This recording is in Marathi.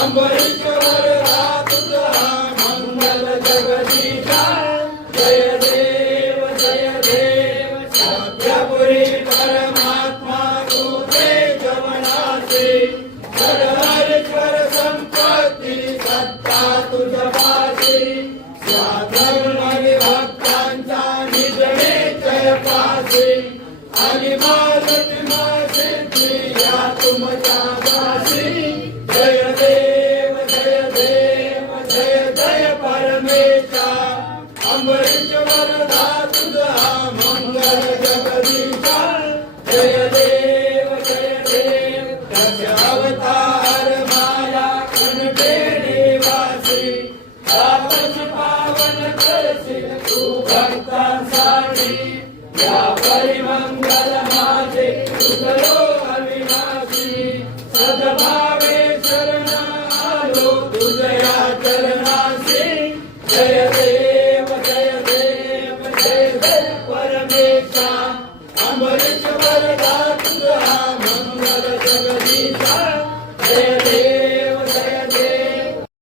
अंबरीश वरदा तुझा मंगल जगदीशा जय देव सत्यपुरी परमात्मा तू जवनासी हरेश्वर संपत्ती सत्ता तुझपाशी स्वाधर्मनि भक्तांचा निजणे जय पाशी आणि माझी सिद्धी या तुमच्या दासी जय देव जय परमेशा अंबरीश वरदा तुझा मंगल जगदीशा जय देव दश अवतार माया कंठे निवासी तापस पावन करशील तू भक्तांसाठी या परिमंगला